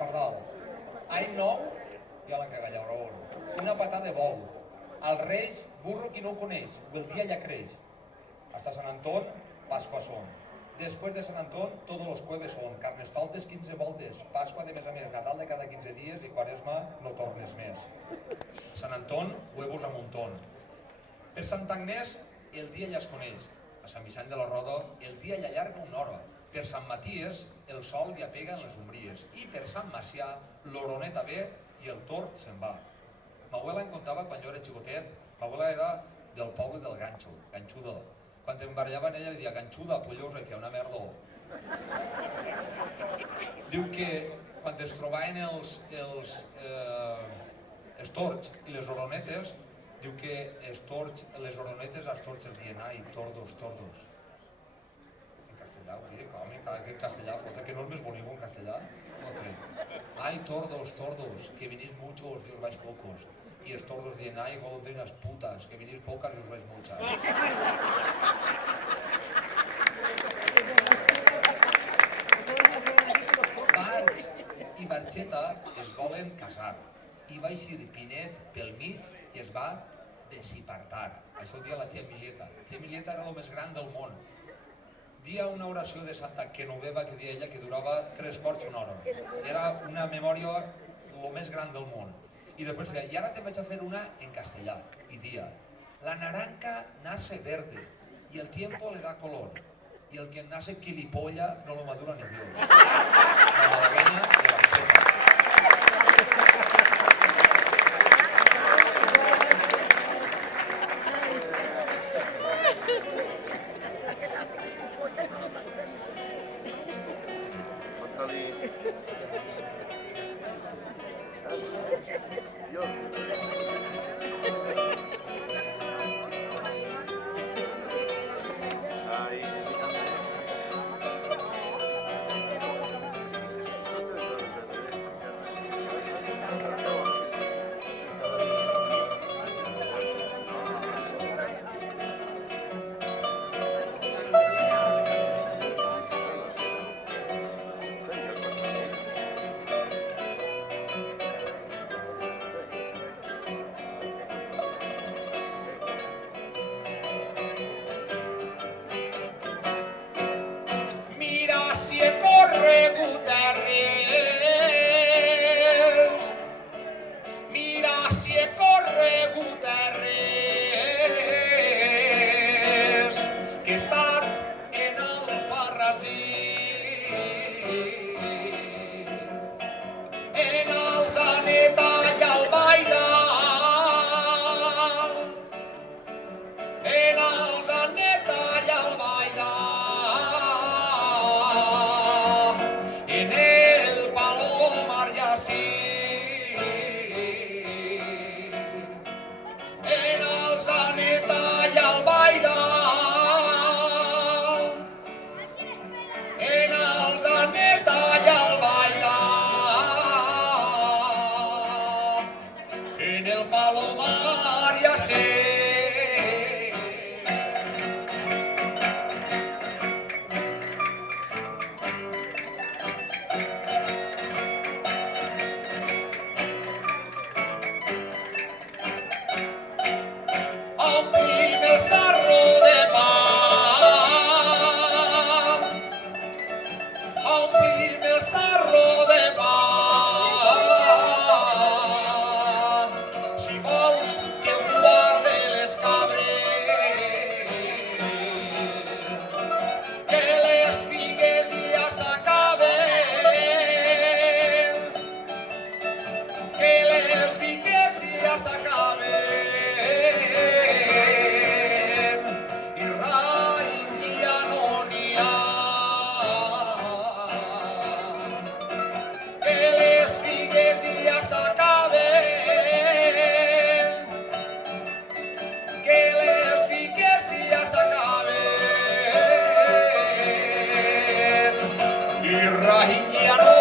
pardal. Any nou, ja l'encagallaurador. Una patada de bou. Als Reis, burro qui no ho coneix, el dia ja creix. Hasta Sant Anton, Pasqua són. Després de Sant Anton, tots els jueves són. Carnestoltes, 15 voltes. Pasqua de més a més, Natal de cada 15 dies i Quaresma no tornes més. Sant Anton, huevos a muntón. Per Sant Agnès, el dia ja es coneix. A Sant Vicent de la Roda, el dia ja allarga una hora. Per Sant Maties, el sol ja pega en les ombries. I per Sant Macià, l'oroneta ve i el tord se'n va. M'abuela em contava quan jo era xicotet. M'abuela era del poble del Ganxo, ganxuda. Quan em barallava en ella li dia ganxuda, pollosa, i feia una merda. Diu que quan es trobaven els tords i les oronetes, diu que les oronetes als tords els diuen ai, tordos, tordos. En castellà, ho dic, home, que en castellà, fota, que no és més bonic en castellà. Ai, tordos, tordos, que venís muchos y os vais pocos. Y els tordos diuen, ai, golondrinas putas, que venís pocas y os vais muchas. Barx i Barxeta es volen casar i va eixir Pinet pel mig i es va desipartar. Això ho dia la tia Emilieta. Tia Emilieta era el més gran del món. Dia una oració de Santa Genoveva que deia ella que durava 3 quarts una hora. Era una memòria el més gran del món. I després feia, i ara te vaig a fer una en castellà. I dia, la naranja nace verde y el tiempo le da color. Y el que nace quilipolla no lo madura ni Dios. La malagueña de Barxeta. Rahiñano